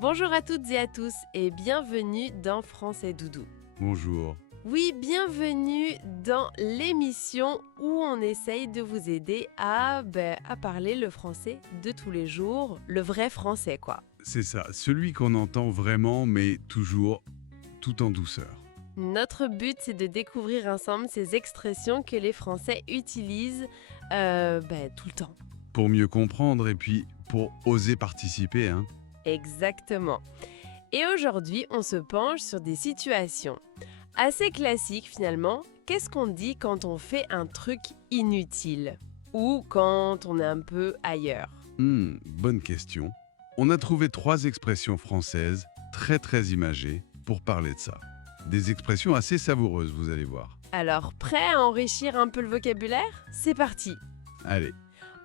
Bonjour à toutes et à tous et bienvenue dans Français Doudou. Bonjour. Oui, bienvenue dans l'émission où on essaye de vous aider à parler le français de tous les jours, le vrai français quoi. C'est ça, celui qu'on entend vraiment, mais toujours tout en douceur. Notre but, c'est de découvrir ensemble ces expressions que les Français utilisent tout le temps. Pour mieux comprendre et puis pour oser participer, hein. Exactement. Et aujourd'hui, on se penche sur des situations assez classiques finalement. Qu'est-ce qu'on dit quand on fait un truc inutile ou quand on est un peu ailleurs? Bonne question. On a trouvé 3 expressions françaises très imagées pour parler de ça. Des expressions assez savoureuses, vous allez voir. Alors, prêt à enrichir un peu le vocabulaire? C'est parti! Allez,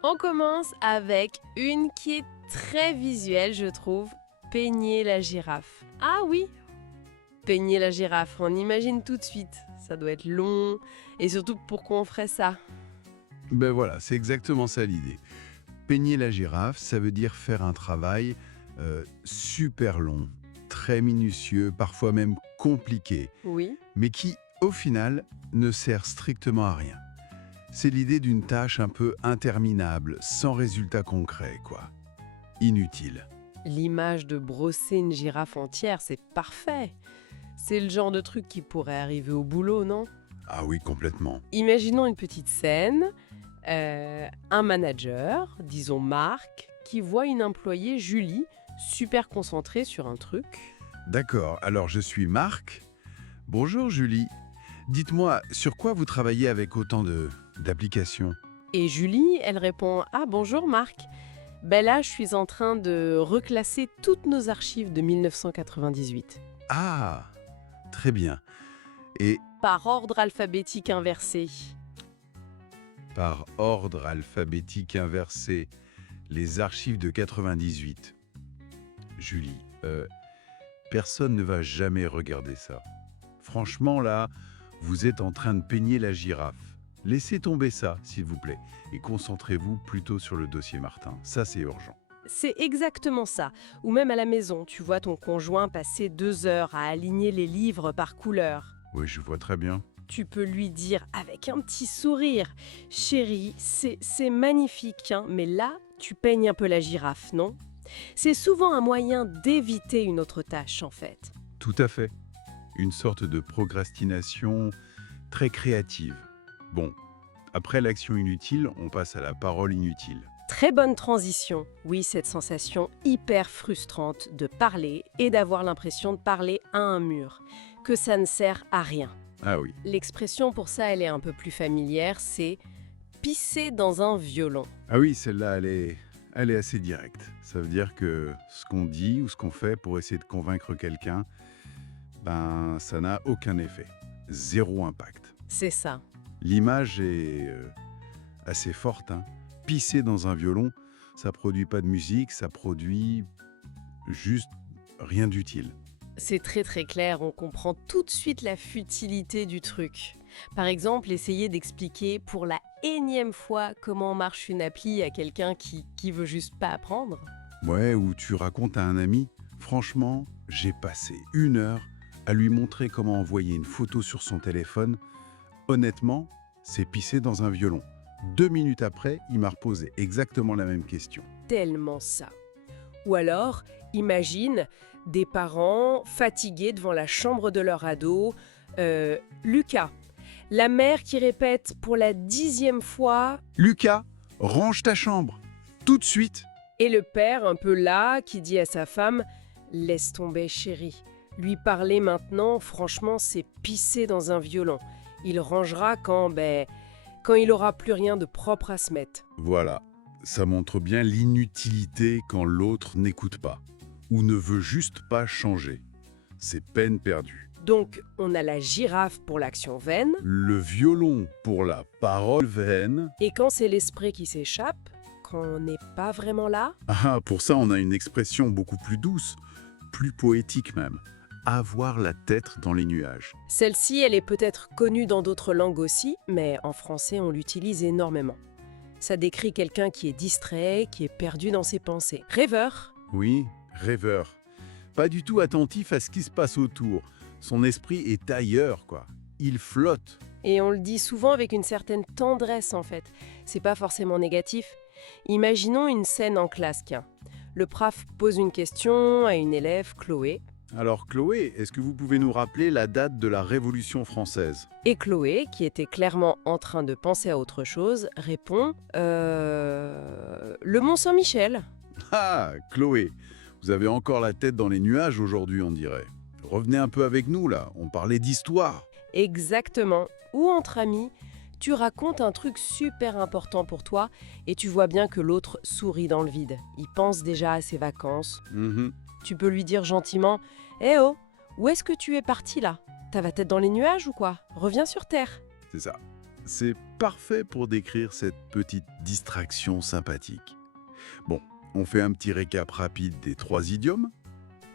On commence avec une qui est très visuelle, je trouve. Peigner la girafe. Ah oui, peigner la girafe, on imagine tout de suite. Ça doit être long. Et surtout, pourquoi on ferait ça? ben voilà, c'est exactement ça l'idée. Peigner la girafe, ça veut dire faire un travail super long, très minutieux, parfois même compliqué, Oui. mais qui, au final, ne sert strictement à rien. C'est l'idée d'une tâche un peu interminable, sans résultat concret, quoi. Inutile. L'image de brosser une girafe entière, c'est parfait. C'est le genre de truc qui pourrait arriver au boulot, non? Ah oui, complètement. Imaginons une petite scène. Un manager, disons Marc, qui voit une employée, Julie, super concentrée sur un truc. D'accord, alors je suis Marc. Bonjour Julie. Dites-moi, sur quoi vous travaillez avec autant d'applications? Et Julie, elle répond « Ah, bonjour Marc. Ben là, je suis en train de reclasser toutes nos archives de 1998. Ah, très bien. Et Par ordre alphabétique inversé. par ordre alphabétique inversé, les archives de 98. Julie, personne ne va jamais regarder ça. Franchement, là, vous êtes en train de peigner la girafe. Laissez tomber ça, s'il vous plaît, et concentrez-vous plutôt sur le dossier Martin. Ça, c'est urgent. » C'est exactement ça. Ou même à la maison, tu vois ton conjoint passer 2 heures à aligner les livres par couleur. Oui, je vois très bien. Tu peux lui dire avec un petit sourire « Chérie, c'est magnifique, hein, mais là, tu peignes un peu la girafe, non ?» C'est souvent un moyen d'éviter une autre tâche, en fait. Tout à fait. Une sorte de procrastination très créative. Bon, après l'action inutile, on passe à la parole inutile. Très bonne transition. Oui, cette sensation hyper frustrante de parler et d'avoir l'impression de parler à un mur, que ça ne sert à rien. Ah oui. L'expression pour ça, elle est un peu plus familière, c'est « pisser dans un violon ». Ah oui, celle-là, elle est assez directe. Ça veut dire que ce qu'on dit ou ce qu'on fait pour essayer de convaincre quelqu'un, ben, ça n'a aucun effet. Zéro impact. C'est ça. L'image est assez forte, hein. Pisser dans un violon, ça produit pas de musique, ça produit juste rien d'utile. C'est très clair, on comprend tout de suite la futilité du truc. Par exemple, essayer d'expliquer pour la énième fois comment marche une appli à quelqu'un qui veut juste pas apprendre. Ouais, ou tu racontes à un ami, franchement, j'ai passé 1 heure à lui montrer comment envoyer une photo sur son téléphone. Honnêtement, c'est pisser dans un violon. 2 minutes après, il m'a reposé exactement la même question. Tellement ça. Ou alors, imagine des parents fatigués devant la chambre de leur ado. Lucas, la mère qui répète pour la 10e fois. Lucas, range ta chambre, tout de suite. Et le père, un peu là, qui dit à sa femme « Laisse tomber chérie, lui parler maintenant, franchement, c'est pisser dans un violon. Il rangera quand il aura plus rien de propre à se mettre. » Voilà, ça montre bien l'inutilité quand l'autre n'écoute pas ou ne veut juste pas changer. C'est peine perdue. Donc, on a la girafe pour l'action vaine. Le violon pour la parole vaine. Et quand c'est l'esprit qui s'échappe, quand on n'est pas vraiment là, Ah, pour ça, on a une expression beaucoup plus douce, plus poétique même. avoir la tête dans les nuages. Celle-ci, elle est peut-être connue dans d'autres langues aussi, mais en français, on l'utilise énormément. Ça décrit quelqu'un qui est distrait, qui est perdu dans ses pensées. Rêveur. Oui, rêveur. Pas du tout attentif à ce qui se passe autour. Son esprit est ailleurs, quoi. Il flotte. Et on le dit souvent avec une certaine tendresse, en fait. C'est pas forcément négatif. Imaginons une scène en classe, tiens. Le prof pose une question à une élève, Chloé. Alors Chloé, est-ce que vous pouvez nous rappeler la date de la Révolution française? Et Chloé, qui était clairement en train de penser à autre chose, répond le Mont-Saint-Michel. Ah, Chloé, vous avez encore la tête dans les nuages aujourd'hui, on dirait. Revenez un peu avec nous, là. On parlait d'histoire. Exactement. Ou entre amis, tu racontes un truc super important pour toi et tu vois bien que l'autre sourit dans le vide. Il pense déjà à ses vacances. Mhm. Tu peux lui dire gentiment « Eh oh, où est-ce que tu es parti là? T'as la tête dans les nuages ou quoi? Reviens sur Terre !» C'est ça. C'est parfait pour décrire cette petite distraction sympathique. Bon, on fait un petit récap rapide des 3 idiomes.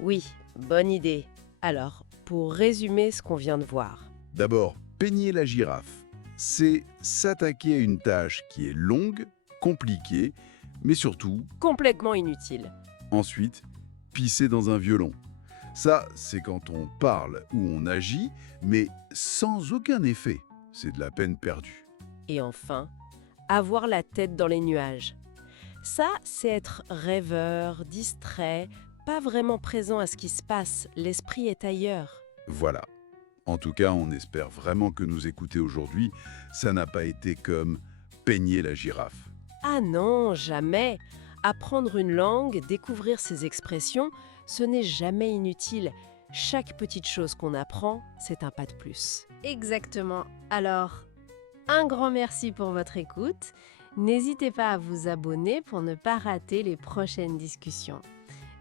Oui, bonne idée. Alors, pour résumer ce qu'on vient de voir. D'abord, peigner la girafe. C'est s'attaquer à une tâche qui est longue, compliquée, mais surtout, Complètement inutile. ensuite, pisser dans un violon. Ça, c'est quand on parle ou on agit, mais sans aucun effet. C'est de la peine perdue. Et enfin, avoir la tête dans les nuages. Ça, c'est être rêveur, distrait, pas vraiment présent à ce qui se passe. L'esprit est ailleurs. Voilà. En tout cas, on espère vraiment que nous écouter aujourd'hui, ça n'a pas été comme peigner la girafe. Ah non, jamais. Apprendre une langue, découvrir ses expressions, ce n'est jamais inutile. Chaque petite chose qu'on apprend, c'est un pas de plus. Exactement. Alors, un grand merci pour votre écoute. N'hésitez pas à vous abonner pour ne pas rater les prochaines discussions.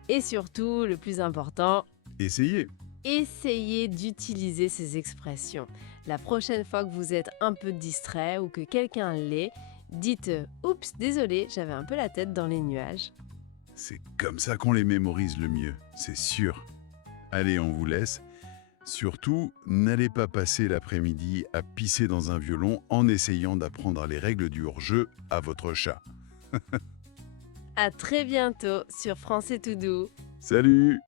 Et surtout, le plus important, Essayez. essayez d'utiliser ces expressions. La prochaine fois que vous êtes un peu distrait ou que quelqu'un l'est, dites « Oups, désolé, j'avais un peu la tête dans les nuages ». C'est comme ça qu'on les mémorise le mieux, c'est sûr. Allez, on vous laisse. Surtout, n'allez pas passer l'après-midi à pisser dans un violon en essayant d'apprendre les règles du hors-jeu à votre chat. À très bientôt sur Français tout doux. Salut!